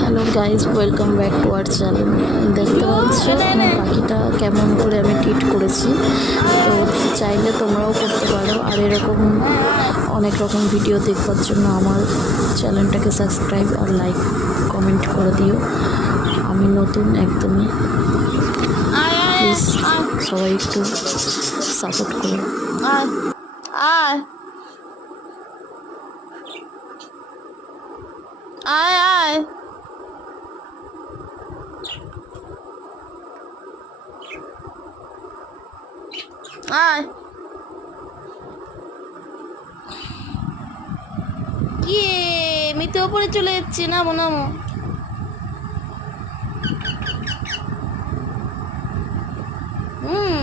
Hello guys, welcome back to our channel. দেখতে পাচ্ছ আমার পাখিটা কেমন করে আমি ট্রিট করেছি। তো চাইলে তোমরাও করতে পারো। আর এরকম অনেক রকম ভিডিও দেখবার জন্য আমার চ্যানেলটাকে সাবস্ক্রাইব আর লাইক কমেন্ট করে দিও। আমি নতুন একদমই, প্লিজ সবাই একটু সাপোর্ট করো। আয় আয় আয় আয় কি মিতে ওপরে চলে যাচ্ছে না নামো। হুম